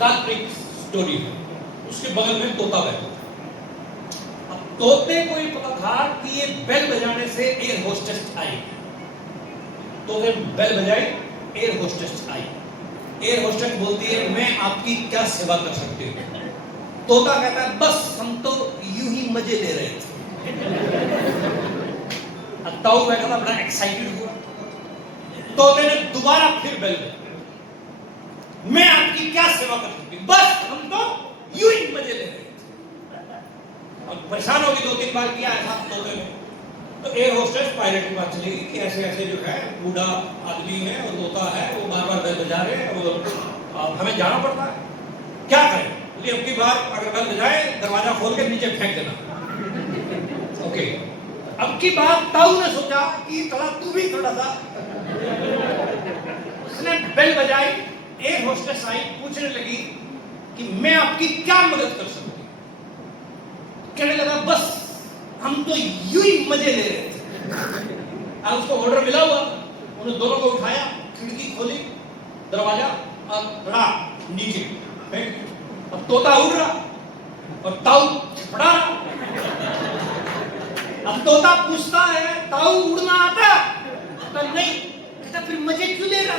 काल्पनिक स्टोरी है। उसके बगल में तोता बैठा था। अब तोते को ये पता था कि ये बेल बजाने से एयर होस्टेस आई, तो फिर बेल बजाई, एयर होस्टेस आई। एयर होस्टेस बोलती है मैं आपकी क्या सेवा कर सकती हूँ? तोता कहता है बस हम तो यूं ही मजे ले रहे थे। ताऊ बैठा था, बड़ा एक्साइटेड हुआ। तोते ने दोबारा फिर बेल बजाई, मैं आपकी क्या सेवा कर सकती हूँ? बस हम तो यूं ही मजे ले रहे थे। और परेशान होगी, 2-3 बार किया ऐसा तोते ने। तो एयर होस्टेस पायलट के पास चली गई कि ऐसे ऐसे जो है बूढ़ा आदमी है और तोता है, वो बार बार बेल बजा रहे हैं और हमें जाना पड़ता है, क्या करें? बोली अब की बार अगर बेल बजाए दरवाजा खोल के नीचे फेंक देना। ओके। अब की बार ताऊ ने सोचा कि थोड़ा तू भी थोड़ा सा, उसने बेल बजाई, एयर होस्टेस आई, पूछने लगी कि मैं आपकी क्या मदद कर सकती हूँ? कहने लगा बस हम तो यूं ही मजे ले रहे थे। अब उसको ऑर्डर मिला हुआ, उन्होंने दोनों को उठाया, खिड़की खोली, दरवाजा और बड़ा नीचे फेंक। अब तोता उड़ रहा और ताऊ छपड़ा रहा। अब तोता पूछता है ताऊ उड़ना आता? तो नहीं। कहता फिर मजे क्यों ले रहा?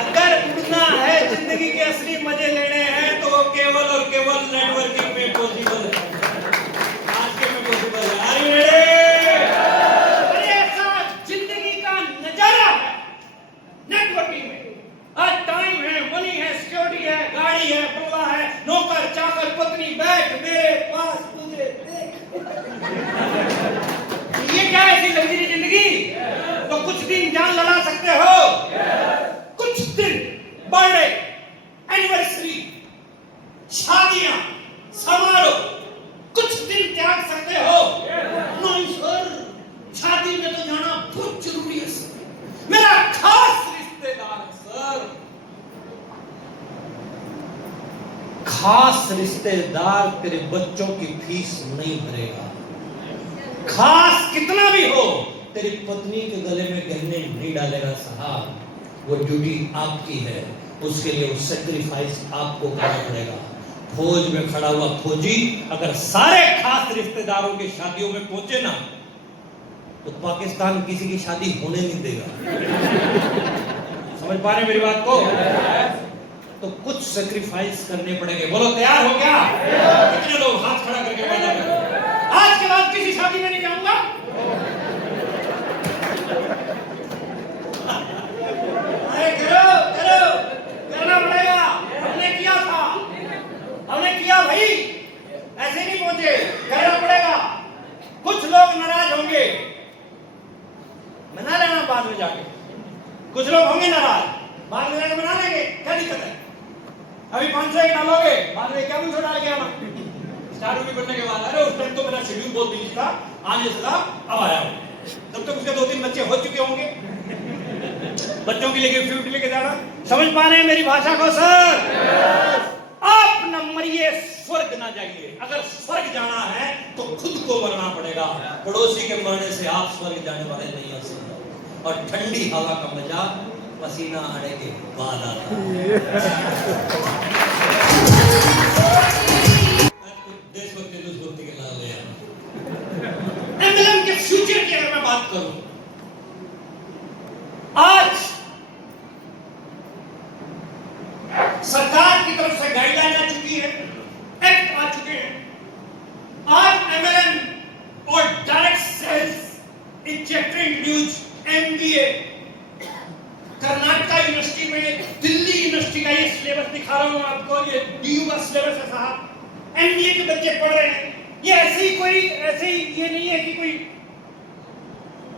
अगर उड़ना है, जिंदगी के असली मजे लेने हैं, तो वो केवल और केवल नेटवर्किंग में पॉसिबल है। आज के में पॉसिबल है। अरे ऐसा जिंदगी का नजारा है नेटवर्किंग में। आज टाइम है, मनी है, सिक्योरिटी है, गाड़ी है, बंगला है, नौकर चाकर पत्नी, बैठ मेरे पास तुझे देख। ये क्या ऐसी लग्जरी जिंदगी? तो कुछ दिन जान लड़ा सकते हो, कुछ दिन बर्थडे, एनिवर्सरी, शादियां, समारोह, कुछ दिन त्याग सकते हो। नहीं सर, शादी में तो जाना बहुत जरूरी है सर, मेरा खास रिश्तेदार है सर। खास रिश्तेदार तेरे बच्चों की फीस नहीं भरेगा। खास कितना भी हो, तेरी पत्नी के गले में गहने नहीं डालेगा साहब। वो ड्यूटी आपकी है, उसके लिए वो सैक्रिफाइस आपको करना पड़ेगा। फौज में खड़ा हुआ फौजी अगर सारे खास रिश्तेदारों की शादियों में पहुंचे ना, तो पाकिस्तान किसी की शादी होने नहीं देगा। समझ पा रहे मेरी बात को? तो कुछ सैक्रिफाइस करने पड़ेंगे। बोलो तैयार हो क्या? कितने लोग हाथ खड़ा करके वादा करें आज के बाद किसी शादी में नहीं जाऊंगा? अरे करो करो, करना पड़ेगा। हमने किया था, हमने किया भाई, ऐसे नहीं पहुंचे, करना पड़ेगा। कुछ लोग नाराज होंगे, मना लेना बाद में जाके। कुछ लोग होंगे नाराज, बाद में जाके मना लेंगे, क्या दिक्कत है? अभी 500 एक डालोगे, बाद में क्या मुझे डाल के आना स्टार्ट ड्यूटी करने के बाद। अरे उस टाइम तो मेरा शेड्यूल बहुत बिजी था, आने से था, अब आया हूं। तब तक उसके 2-3 बच्चे हो चुके होंगे, बच्चों के लिए गिफ्ट लेके जाना। समझ पा रहे हैं मेरी भाषा को सर? आप न मरिए, स्वर्ग ना जाइए। अगर स्वर्ग जाना है तो खुद को मरना पड़ेगा। पड़ोसी के मरने से आप स्वर्ग जाने वाले नहीं हो सकते। और ठंडी हवा का मजा पसीना आने के बाद आता है। देशभक्ति देशभक्ति के लाल एमएलएम के फ्यूचर की अगर मैं बात करूं, आज सरकार की तरफ से गाइडलाइन आ चुकी है, एक्ट आ चुके हैं। आज एमएलएम और direct sales injector introduce MBA Karnataka university में, दिल्ली यूनिवर्सिटी का ये सिलेबस दिखा रहा हूं आपको, ये डीयू का सिलेबस है साहब। एमबीए के बच्चे पढ़ रहे हैं। ये ऐसे ही ये नहीं है कि कोई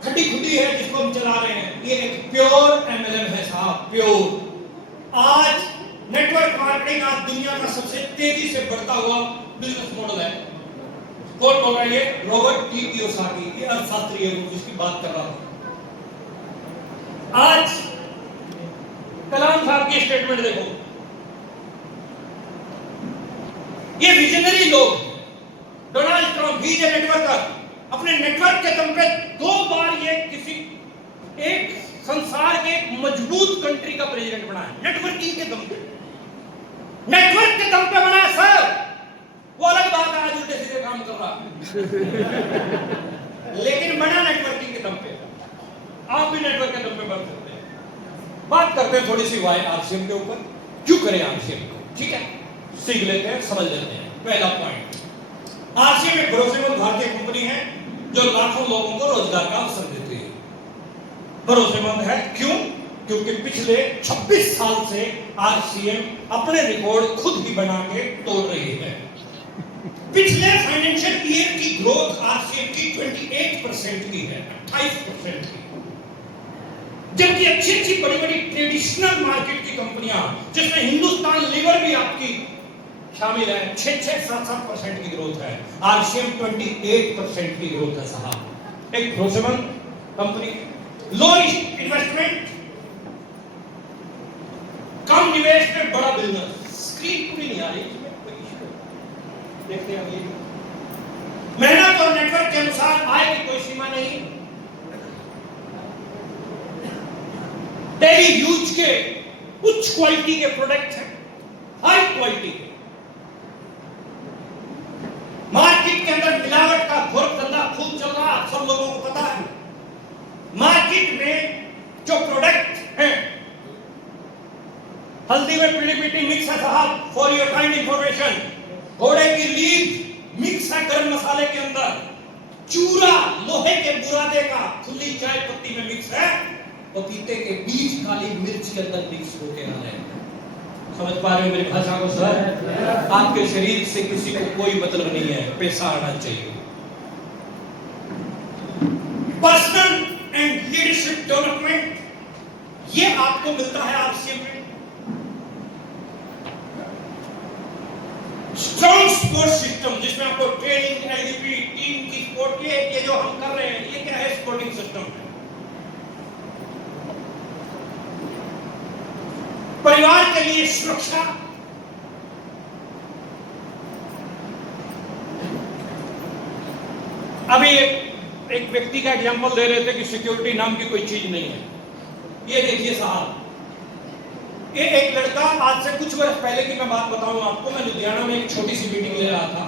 खड्डी खुड्डी है जिसको हम चला रहे हैं। ये एक प्योर एमएलएम है साहब, प्योर। आज नेटवर्क मार्केटिंग आज दुनिया का सबसे तेजी से बढ़ता हुआ बिजनेस मॉडल है। कौन बोल रहा है? ये रॉबर्ट टी कियोसाकी, ये अर्थशास्त्री है जिसकी बात कर रहा हूं। आज कलाम साहब की स्टेटमेंट देखो, ये विजनरी लोग, डोनाल्ड ट्रंप ही है नेटवर्कर, अपने नेटवर्क के दम पे 2 बार ये किसी एक संसार के एक मजबूत कंट्री का प्रेसिडेंट बना है? नेटवर्किंग के दम पे, नेटवर्क के दम पे बना सर। वो अलग बात है, आज उल्टे सीधे काम कर रहा लेकिन बना नेटवर्किंग के दम पे। आप भी नेटवर्क के दम पे बन सकते हैं। बात करते हैं थोड़ी सी वाई आरसीएम के ऊपर। क्यों करें आरसीएम को? ठीक है, सीख लेते हैं, समझ लेते हैं। पहला पॉइंट, आरसीएम एक भरोसेमंद भारतीय कंपनी है जो लाखों लोगों को रोजगार का अवसर देती है। भरोसेमंद है क्यों? क्योंकि पिछले 26 साल से आरसीएम अपने रिकॉर्ड खुद ही बना के तोड़ रही है। पिछले फाइनेंशियल ईयर की ग्रोथ आरसीएम की 28% की है, 28% की। जबकि अच्छी अच्छी बड़ी बड़ी ट्रेडिशनल मार्केट की कंपनियां, जिसमें हिंदुस्तान लीवर भी आपकी शामिल है, 6-7% की ग्रोथ है। आरसीएम 28% की ग्रोथ है साहब। एक भरोसेमंद कंपनी, लो इन्वेस्टमेंट, कम निवेश में बड़ा बिजनेस। स्क्रीन पूरी नहीं आ रही, देखते हैं ये। मेहनत और नेटवर्क के अनुसार आय की कोई सीमा नहीं। डेली यूज के उच्च क्वालिटी के प्रोडक्ट हैं, हाई क्वालिटी के। मार्केट के अंदर मिलावट का घोर धंधा खूब चल रहा, सब लोगों को पता है। मार्केट में जो प्रोडक्ट हैं, हल्दी में पीली मिक्स है साहब, फॉर योर काइंड इंफॉर्मेशन। घोड़े की लीद मिक्स है गरम मसाले के अंदर। चूरा लोहे के बुरादे का खुली चाय पत्ती में मिक्स है। पपीते के बीज काली मिर्च के अंदर मिक्स होके आ रहे हैं। समझ पा रहे हो मेरी भाषा को सर? आपके शरीर से किसी को कोई मतलब नहीं है, पैसा आना चाहिए। पर्सनल एंड लीडरशिप डेवलपमेंट, ये आपको मिलता है आरसीएम में। स्ट्रॉन्ग सपोर्ट सिस्टम, जिसमें आपको ट्रेनिंग, एलडीपी, टीम की सपोर्ट, ये जो हम कर रहे हैं, ये क्या है? सपोर्टिंग सिस्टम है। परिवार के लिए सुरक्षा, अभी एक व्यक्ति का एग्जांपल दे रहे थे कि सिक्योरिटी नाम की कोई चीज नहीं है। ये देखिए साहब, ये एक लड़का, आज से कुछ वर्ष पहले की मैं बात बताऊं आपको, मैं लुधियाना में एक छोटी सी मीटिंग ले रहा था।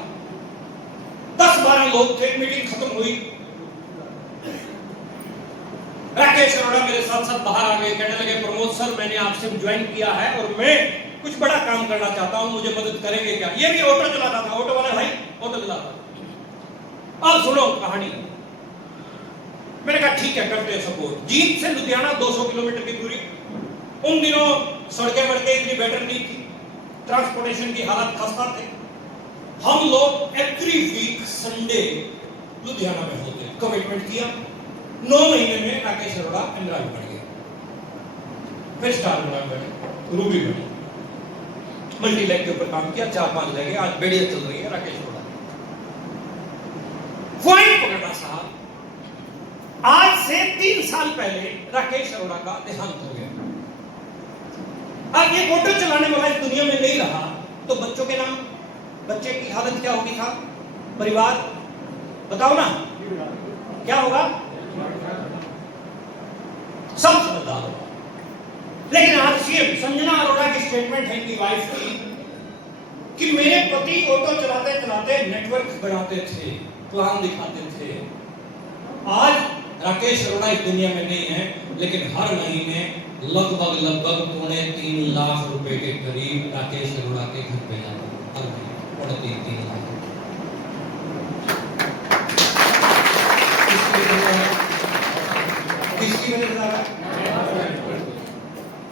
10-12 लोग थे, मीटिंग खत्म हुई। राकेश अरोड़ा मेरे साथ साथ बाहर आ गए, कहने लगे प्रमोद सर, मैंने आपसे ज्वाइन किया है और मैं कुछ बड़ा काम करना चाहता हूं, मुझे मदद करेंगे क्या? ये भी ऑटो चलाता था, ऑटो वाला भाई ऑटो चलाता। अब सुनो कहानी। मैंने कहा ठीक है, करते हैं सपोर्ट। जींद से लुधियाना 200 किलोमीटर की दूरी। उन दिनों सड़कें वड़कें इतनी बेटर नहीं थी, ट्रांसपोर्टेशन की हालत खस्ता थे। हम लोग एवरी वीक संडे लुधियाना में होते। कमिटमेंट किया, 9 महीने में राकेश अरोड़ा एमरान बन गया, फिर स्टार एमरान बने, रूबी बने, मल्टी लेग के ऊपर काम किया, 4-5 लेग, आज बढ़िया चल रही है राकेश अरोड़ा। पॉइंट पकड़ना साहब, आज से 3 साल पहले राकेश अरोड़ा का देहांत हो गया। अब ये ऑटो चलाने वाला इस दुनिया में नहीं रहा, तो बच्चों के नाम, बच्चे की हालत क्या होगी था? परिवार बताओ ना, क्या होगा? सब समझदार होगा। लेकिन आज सीएम संजना अरोड़ा की स्टेटमेंट है, इनकी वाइफ की, कि मेरे पति ऑटो चलाते चलाते नेटवर्क बनाते थे, प्लान दिखाते थे। आज राकेश अरोड़ा इस दुनिया में नहीं है, लेकिन हर महीने लगभग 3.25 लाख रुपए के करीब राकेश अरोड़ा के घर पे जाता है। हर महीने 3.25 लाख। किसकी वजह से आ रहा है?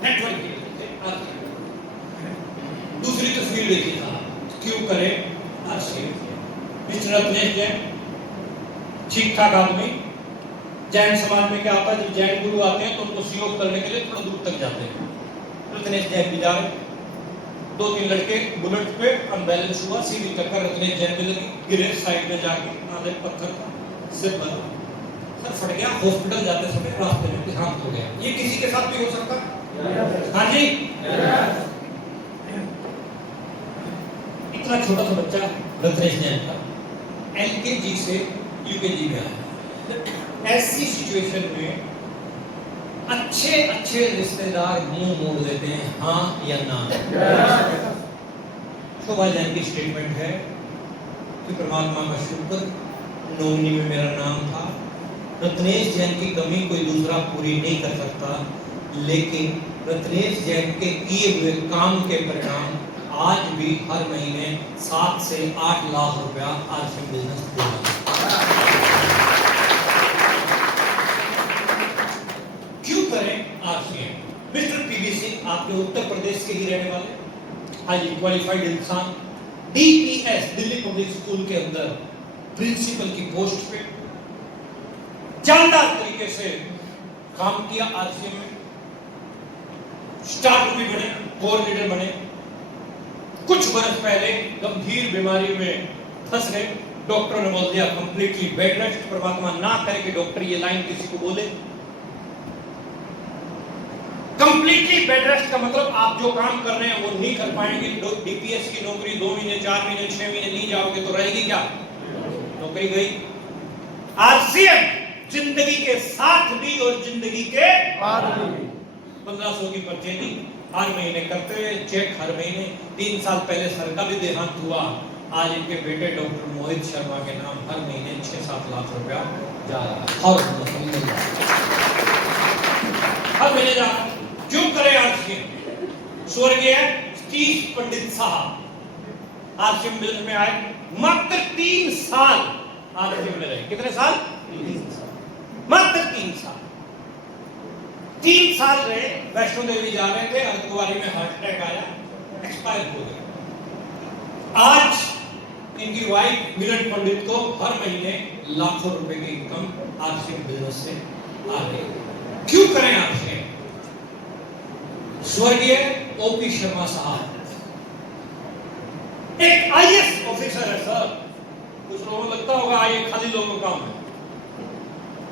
नेटवर्क की वजह से। दूसरी तस्वीर देखिए साहब, क्यों करें आरसीएम? मिस्टर रत्नेश जैन, ठीक ठाक आदमी। जैन समाज में क्या होता है, जब जैन गुरु आते हैं तो उनको सहयोग करने के लिए थोड़ा दूर तक जाते हैं। रत्नेश जैन भी जा रहे, 2-3 लड़के बुलेट पे अनबैलेंस हुआ, सीधी टक्कर रत्नेश जैन में लगी, गिरे साइड में जाके, आधे पत्थर का सिर बना, सर फट गया। हॉस्पिटल जाते समय रास्ते में देहांत हो गया। ये किसी के साथ भी हो सकता है? हाँ जी। इतना छोटा सा बच्चा रत्नेश जैन का एलकेजी से यूकेजी में आया। ऐसी सिचुएशन में अच्छे अच्छे रिश्तेदार मुंह मोड़ देते हैं हाँ या ना। शोभा जैन की स्टेटमेंट है कि परमात्मा का शुक्र, नोमिनी में मेरा नाम था। रत्नेश जैन की कमी कोई दूसरा पूरी नहीं कर सकता, लेकिन रत्नेश जैन के किए हुए काम के परिणाम आज भी हर महीने 7 से 8 लाख रुपया आरसीएम बिजनेस देगा। क्यों करें आरसीएम? मिस्टर पीबीसी, आपके उत्तर प्रदेश के ही रहने वाले, हाईली क्वालिफाइड इंसान, डीपीएस दिल्ली पब्लिक स्कूल के अंदर प्रिंसिपल की पोस्ट पे जानदार तरीके से काम किया। आरसीएम में स्टाफ भी बने, कोर लीडर बने। कुछ वर्ष पहले गंभीर बीमारी में फंस गए, डॉक्टर ने बोल दिया कंप्लीटली बेड रेस्ट। परमात्मा ना करे कि डॉक्टर ये लाइन किसी को बोले। कंप्लीटली बेड रेस्ट का मतलब आप जो काम कर रहे हैं वो नहीं कर पाएंगे। डीपीएस की नौकरी 2 महीने, 4 महीने, 6 महीने नहीं जाओगे तो रहेगी क्या? नौकरी गई। आरसीएम जिंदगी के साथ भी और जिंदगी के बाद भी 1500 की पर्ची दी, हर महीने करते हुए चेक हर महीने। 3 साल पहले सर का भी देहांत हुआ। आज इनके बेटे डॉक्टर मोहित शर्मा के नाम हर महीने 6-7 लाख रुपया जा रहा है। हर महीने जा रहा। क्यों करे आरसीएम? स्वर्गीय सतीश पंडित साहब आरसीएम बिजनेस में आए, मात्र 3 साल आरसीएम में रहे। कितने साल? 3 साल। मात्र 3 साल। 3 साल रहे, वैष्णो देवी जा रहे थे, अर्धकुंवारी में हार्ट अटैक आया, एक्सपायर हो गए। आज इनकी वाइफ मिलन पंडित को हर महीने लाखों रुपए की इनकम आरसीएम बिजनेस से आ रही है। क्यों करें आरसीएम? स्वर्गीय ओपी शर्मा साहब एक आईएएस ऑफिसर है सर। कुछ लोगों को लगता होगा आईएएस खाली लोगों का काम है,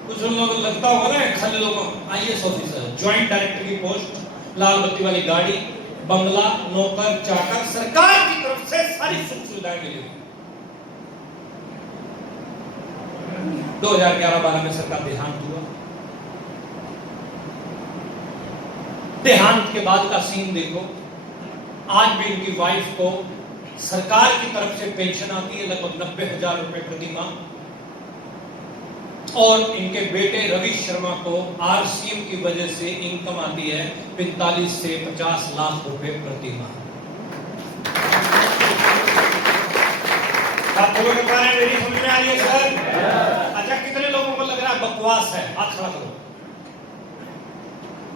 कुछ लोगों को लगता होगा ना खाली लोगों। आईएएस ऑफिसर, ज्वाइंट डायरेक्टर की पोस्ट, लाल बत्ती वाली गाड़ी, बंगला, नौकर चाकर, सरकार की तरफ से सारी सुख सुविधाएं मिली। 2011-12 में सरकार देहांत हुआ। देहांत के बाद का सीन देखो। आज भी इनकी वाइफ को सरकार की तरफ से पेंशन आती है लगभग 90,000 रुपए प्रति माह, और इनके बेटे रवि शर्मा को आरसीएम की वजह से इनकम आती है 45 से 50 लाख रुपए प्रति माह। आप लोग बता रहे हैं, मेरी समझ में आ रही है सर? अच्छा, कितने लोगों को लग रहा है बकवास है? हाथ खड़ा करो।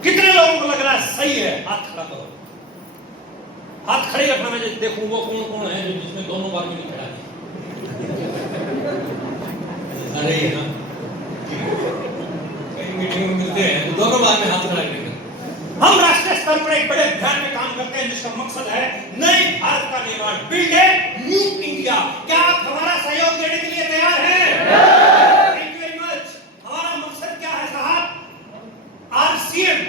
कितने लोगों को लग रहा है सही है? हाथ खड़ा करो। हाथ खड़े रखना, मैं देखूं वो कौन कौन है जो जिसमें दोनों बार में खड़ा है। अरे हाँ, मीटिंग में मिलते हैं तो दोनों बार में हाथ खड़ा करेंगे। हम राष्ट्रीय स्तर पर एक बड़े अभियान में काम करते हैं जिसका मकसद है नए भारत का निर्माण, बिल्ड ए न्यू इंडिया। क्या आप हमारा सहयोग देने के लिए तैयार हैं? Thank you very much. हमारा मकसद क्या है साहब? आरसीएम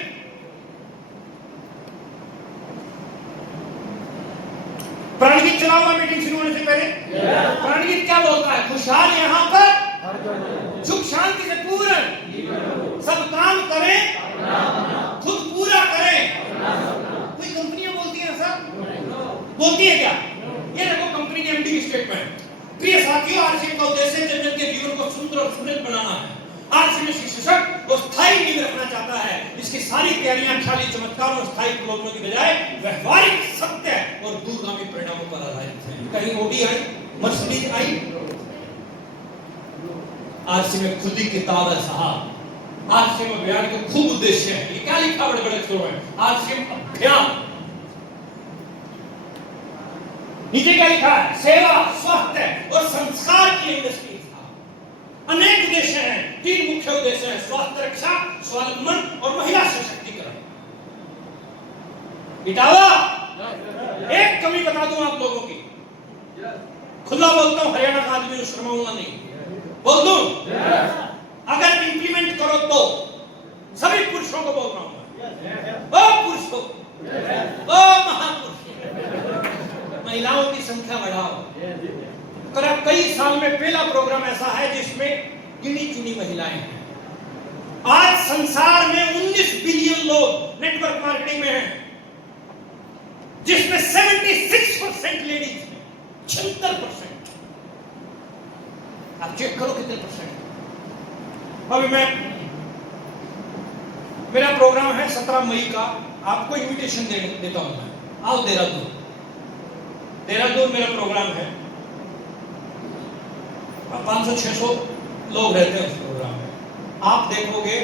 प्राणगीत चलाऊंगा मीटिंग शुरू होने से पहले। प्राणगीत क्या बोलता है? खुशहाल यहाँ पर सुख शांति से पूर्ण, सब काम करें, खुद पूरा करें। कोई कंपनियां बोलती है सर? बोलती है क्या? ये देखो कंपनी के एमडी की स्टेटमेंट। प्रिय साथियों, आरसीएम का उद्देश्य जन के जीवन को सुंदर और समृद्ध बनाना है। आरसीएम सशक्त और स्थायी नींव रखना चाहता है। इसकी सारी तैयारियां ख्याली चमत्कार और स्थायी प्रलोभनों की बजाय व्यवहारिक, सत्य और दूरगामी परिणामों पर आधारित है। कहीं OD I, Mercedes I, RCM में खुद ही किताब है साहब। आरसीएम अभियान के खूब उद्देश्य है। ये क्या लिखा बड़े बड़े अक्षरों में? आरसीएम अभियान। नीचे क्या लिखा है? सेवा, स्वास्थ्य और संस्कार की इंडस्ट्री। अनेक उद्देश्य हैं, 3 मुख्य उद्देश्य हैं: स्वास्थ्य रक्षा, स्वावलंबन और महिला सशक्तिकरण। इटावा एक कमी बता दूं आप लोगों की, खुला बोलता हूं, हरियाणा का आदमी शर्माऊंगा नहीं, बोल दूं? अगर इंप्लीमेंट करो तो सभी पुरुषों को बोल रहा हूं, ओ पुरुषों, ओ महापुरुष, महिलाओं की संख्या बढ़ाओ। करीब कई साल में पहला प्रोग्राम ऐसा है जिसमें गिनी चुनी महिलाएं हैं। आज संसार में 19 बिलियन लोग नेटवर्क मार्केटिंग में हैं, जिसमें 76% लेडीज हैं, 76%। आप चेक करो कितने परसेंट। अभी मेरा प्रोग्राम है 17 मई का, आपको इनविटेशन देता हूं मैं, आओ देहरादून मेरा प्रोग्राम है। 500-600 लोग रहते हैं उस प्रोग्राम में। आप देखोगे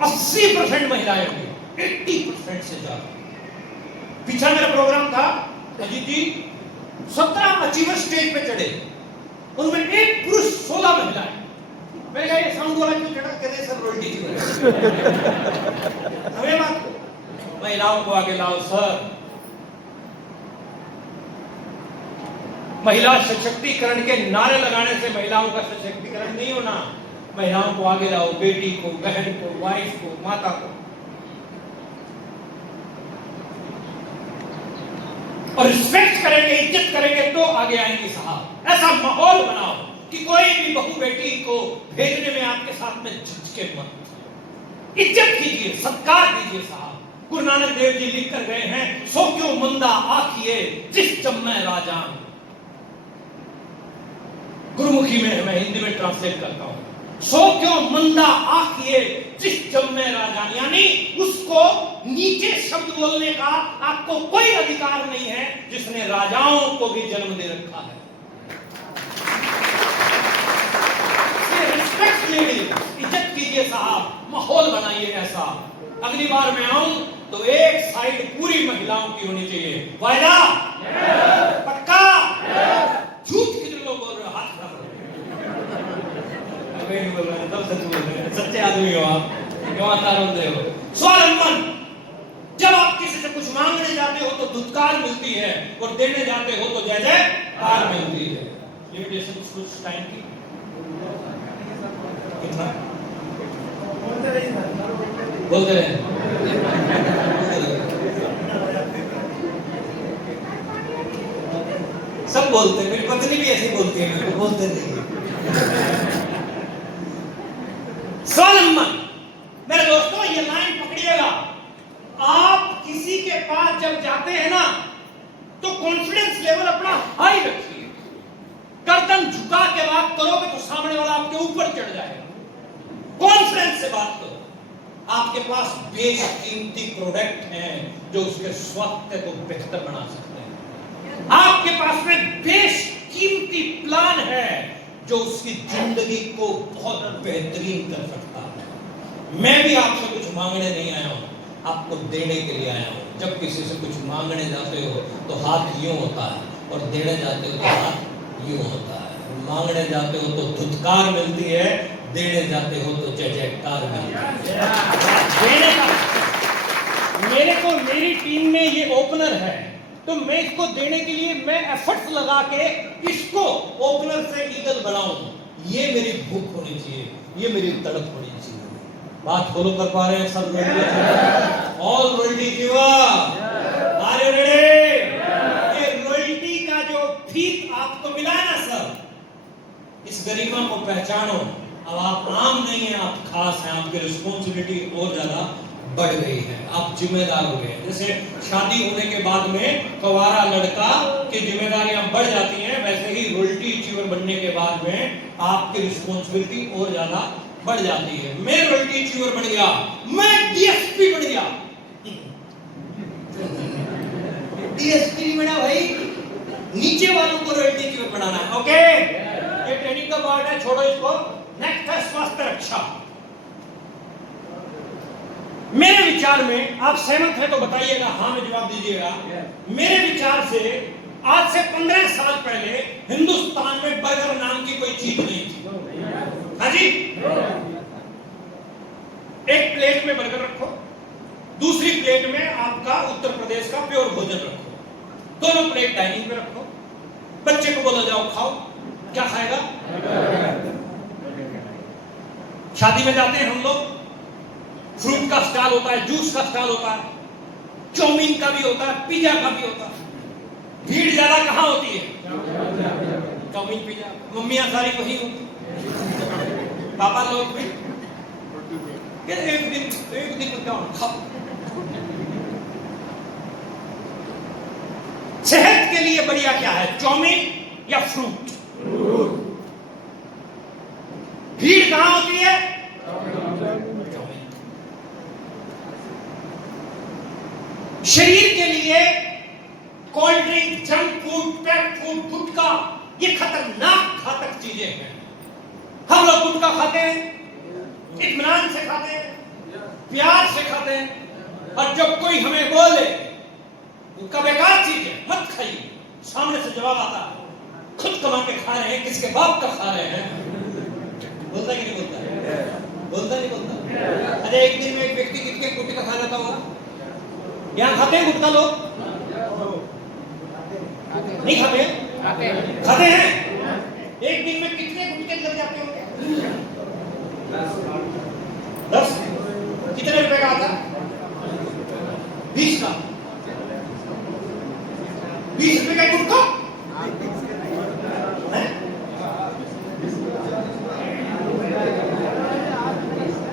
80% महिलाएं होंगी, 80% से ज्यादा। पीछा मेरा प्रोग्राम था, अजीत जी 17 अचीवर स्टेज पे चढ़े, उनमें एक पुरुष 16 महिलाएं। मैंने कहा ये साउंड वाला क्यों चढ़ा? कहते सब रोटी की हमें बात महिलाओं को आगे लाओ सर। महिला सशक्तिकरण के नारे लगाने से महिलाओं का सशक्तिकरण नहीं होना। महिलाओं को आगे लाओ, बेटी को, बहन को, वाइफ को, माता को। और रिस्पेक्ट करेंगे, इज्जत करेंगे तो आगे आएंगे साहब। ऐसा माहौल बनाओ कि कोई भी बहू बेटी को भेजने में आपके साथ में झिझके मत। इज्जत कीजिए, सत्कार कीजिए साहब। गुरु नानक देव जी लिख कर गए हैं, सो क्यों मंदा आखिए जिस जम्मै राजान। गुरुमुखी में मैं हिंदी में ट्रांसलेट करता हूं, सो क्यों मंदा आखिए जिस जम्मै राजान। यानी उसको नीचे शब्द बोलने का आपको कोई अधिकार नहीं है जिसने राजाओं को भी जन्म दे रखा है। रिस्पेक्ट लीजिए, इज्जत कीजिए साहब, माहौल बनाइए ऐसा। अगली बार मैं आऊं तो एक साइड पूरी महिलाओं की होनी चाहिए। वायदा? पक्का? झूठ कितने लोग बोल रहे हो? हाथ खड़ा करो। सच बोल रहे हैं, सच्चे आदमी हो आप, क्यों आता रोते हो? स्वावलंबन। जब आप किसी से कुछ मांगने जाते हो तो धुतकार मिलती है, और देने जाते हो तो जय जयकार मिलती है। लिमिटेशन कुछ टाइम की कितना बोलते रहे। सब बोलते हैं, मेरी पत्नी भी ऐसे बोलती है, मेरे को बोलते नहीं। स्वावलंबन। मेरे दोस्तों ये लाइन पकड़िएगा, आप किसी के पास जब जाते हैं ना तो कॉन्फिडेंस लेवल अपना हाई रखिए। गर्दन झुका के बात करोगे तो सामने वाला आपके ऊपर चढ़ जाएगा। कॉन्फिडेंस से बात करो। आपके पास बेशकीमती प्रोडक्ट हैं जो उसके स्वास्थ्य को बेहतर बना सकते हैं। आपके पास में बेशकीमती प्लान है जो उसकी जिंदगी को बहुत बेहतरीन कर सकता है। मैं भी आपसे कुछ मांगने नहीं आया हूं, आपको देने के लिए आया हूं। जब किसी से कुछ मांगने जाते हो तो हाथ यूं होता है, और देने जाते हो तो हाथ यूं होता है। मांगने जाते हो तो धुतकार मिलती है, देने जाते हो तो जय जयकार मिलती है। देने का मेरे को, मेरी टीम में ये ओपनर है तो मैं इसको देने के लिए मैं एफर्ट्स लगा के इसको ओपनर से ईगल बनाऊं। ये मेरी भूख होनी चाहिए, ये मेरी तड़प होनी चाहिए। बात फॉलो कर पा रहे हैं सब लोग? All royalty giver, are you ready? ये रॉयल्टी का जो फीस आपको मिला है ना सर, इस गरिमा को पहचानो। अब आप आम नहीं है, आप खास हैं। आपकी रिस्पॉन्सिबिलिटी और ज्यादा बढ़ गई है, आप जिम्मेदार हो गए। जैसे शादी होने के बाद में कवारा लड़का की जिम्मेदारियां बढ़ जाती हैं, वैसे ही रॉयल्टी अचीवर बनने के बाद में आपकी रिस्पॉन्सिबिलिटी और ज्यादा बढ़ जाती है। मैं रॉयल्टी अचीवर बन गया, मैं डीएसपी बन गया। डीएसपी नहीं बना भाई, नीचे वालों को रॉयल्टी अचीवर बनाना है। ओके, ये ट्रेनिंग का पार्ट है, छोड़ो इसको। नेक्स्ट है स्वास्थ्य रक्षा। मेरे विचार में, आप सहमत हैं तो बताइएगा, हाँ में जवाब दीजिएगा। मेरे विचार से आज से 15 साल पहले हिंदुस्तान में बर्गर नाम की कोई चीज नहीं थी। हाँ जी, एक प्लेट में बर्गर रखो, दूसरी प्लेट में आपका उत्तर प्रदेश का प्योर भोजन रखो, दोनों प्लेट डाइनिंग में रखो, बच्चे को बोला जाओ खाओ, क्या खाएगा? शादी में जाते हैं हम लोग, फ्रूट का स्टॉल होता है, जूस का स्टॉल होता है, चाउमीन का भी होता है, पिज्जा का भी होता है। भीड़ ज्यादा कहां होती है? Chowmein pizza. मम्मियां सारी वही होती, पापा लोग भी एक दिन में क्या होगा? सेहत के लिए बढ़िया क्या है, चाउमीन या फ्रूट? भीड़ कहां होती है? चाउमीन। शरीर के लिए cold drink, junk food, packed food, gutkha, ये खतरनाक घातक चीजें हैं। हम लोग गुटखा खाते हैं, इत्मीनान से खाते हैं, प्यार से खाते हैं, और जब कोई हमें बोले उनका बेकार चीज है मत खाइए, सामने से जवाब आता है खुद कमा के खा रहे हैं, किसके बाप का खा रहे हैं? बोलता कि नहीं बोलता? बोलता नहीं बोलता? अरे एक दिन में एक व्यक्ति कितने गुटखा खा लेता होगा? यहाँ खाते हैं गुटखा लोग? नहीं खाते? खाते हैं? एक दिन में कितने गुटखे लग जाते होंगे? 10। कितने रुपए का आता? 20 का। 20 रुपए का गुटखा?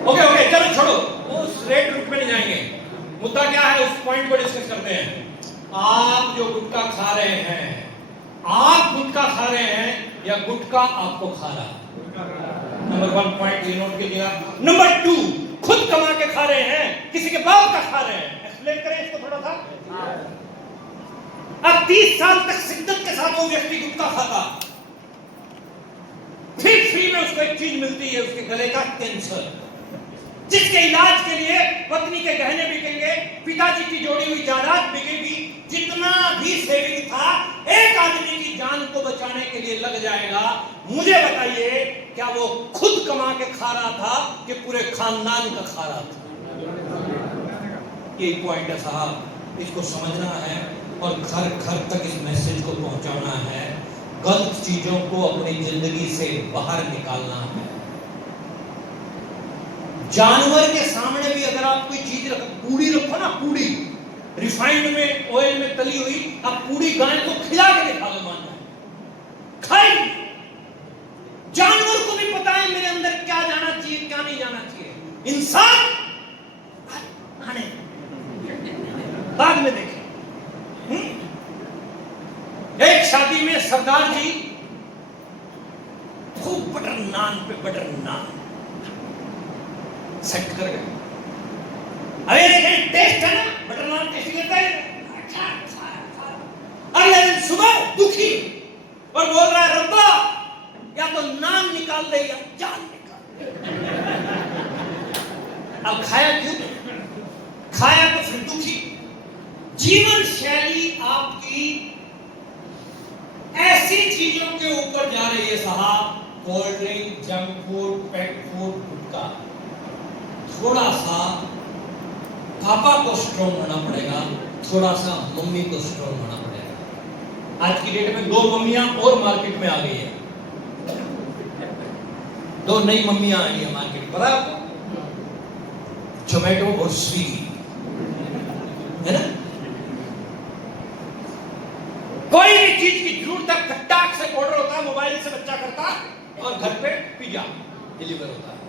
ओके, चलो छोड़ो, उस रेट रुक में नहीं जाएंगे। मुद्दा क्या है, उस पॉइंट को डिस्कस करते हैं। आप जो गुटखा खा रहे हैं, आप गुटखा खा रहे हैं या गुटखा आपको खा रहा है? नंबर 1 पॉइंट ये नोट कीजिएगा। नंबर 2, खुद कमा के खा रहे हैं, किसी के बाप का खा रहे हैं? एक्सप्लेन करें इसको थोड़ा सा। अब 30 साल तक शिद्दत के साथ वो व्यक्ति गुटखा खाता, फिर फ्री में उसको एक चीज मिलती है, उसके गले का कैंसर, जिसके इलाज के लिए पत्नी के गहने बिकेंगे, पिताजी की जोड़ी हुई जायदाद बिकेगी, जितना भी सेविंग था एक आदमी की जान को बचाने के लिए लग जाएगा। मुझे बताइए, क्या वो खुद कमा के खा रहा था कि पूरे खानदान का खा रहा था? ये पॉइंट है साहब, इसको समझना है और घर घर तक इस मैसेज को पहुंचाना है। गलत चीजों को अपनी जिंदगी से बाहर निकालना है। जानवर के सामने भी अगर आप कोई चीज रखो, पूड़ी रखो ना, पूड़ी रिफाइंड में, ऑयल में तली हुई, आप पूड़ी गाय को खिला के दिखा लो, मानना है खाई। जानवर को भी पता है मेरे अंदर क्या जाना चाहिए, क्या नहीं जाना चाहिए। इंसान आने बाद में देखें। एक शादी में सरदार जी खूब बटर नान पे बटर नान सेट कर गए। अरे देखें, टेस्ट है ना, बटर नान टेस्टी लगता है। अगले दिन सुबह दुखी और बोल रहा है, रब्बा या तो नान निकाल दे या जान निकाल दे। अब खाया क्यों? खाया तो फिर दुखी। जीवन शैली आपकी ऐसी चीजों के ऊपर जा रही है साहब, cold drink, junk food, packed food, gutkha. थोड़ा सा पापा को स्ट्रॉन्ग होना पड़ेगा, थोड़ा सा मम्मी को स्ट्रॉन्ग होना पड़ेगा। आज की डेट में 2 मम्मियां और मार्केट में आ गई है, 2 नई मम्मियां आई है मार्केट में, पता है आपको? जोमेटो और स्विगी, है ना? कोई भी चीज की जरूरत है, फटाक से ऑर्डर होता है, मोबाइल से बच्चा करता है और घर पे पिज्जा डिलीवर होता है।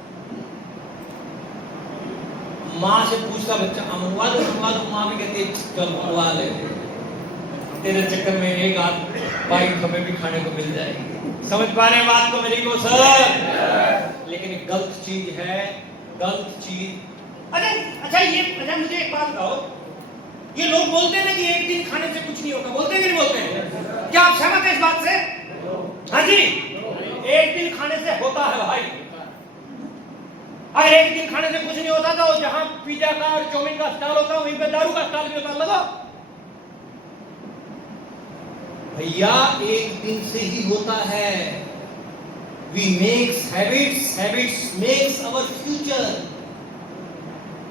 माँ से पूछता बच्चा, मंगवा दो, माँ भी कहती है मंगवा ले, तेरे चक्कर में एक आध बाइट हमें भी खाने को मिल जाएगी। समझ पा रहे हैं बात को मेरी को सर? लेकिन एक गलत चीज है, गलत चीज। अच्छा ये मुझे एक बात बताओ, ये लोग बोलते हैं ना कि एक दिन खाने से कुछ नहीं होता, बोलते हैं कि नहीं बोलते हैं? क्या आप सहमत हैं इस बात से? हाँ जी, एक दिन खाने से होता है भाई। अगर एक दिन खाने से कुछ नहीं होता तो जहां पिज्जा का और चाउमीन का स्टॉल होता है वहीं पे दारू का स्टॉल भी होता है। लगा भैया, एक दिन से ही होता है। We makes habits, habits makes our future।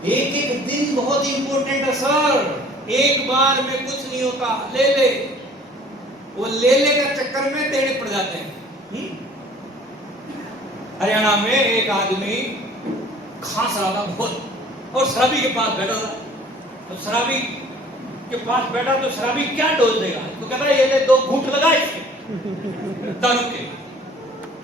एक एक दिन बहुत इंपॉर्टेंट है सर। एक बार में कुछ नहीं होता, ले ले, वो ले ले का चक्कर में टेढ़े पड़ जाते हैं। हरियाणा में एक आदमी खांस रहा था बहुत, और शराबी के पास बैठा था। तो शराबी के पास बैठा तो शराबी क्या डोज देगा, तो कहता है ये ले 2 घूंट लगा इसके दारू के,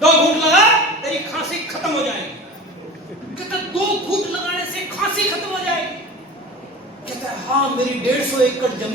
2 घूंट लगा, तेरी खांसी खत्म हो जाएगी। कहता 2 घूंट लगाने से खांसी खत्म हो जाएगी। कहता है हाँ, मेरी 150 एकड़ जमीन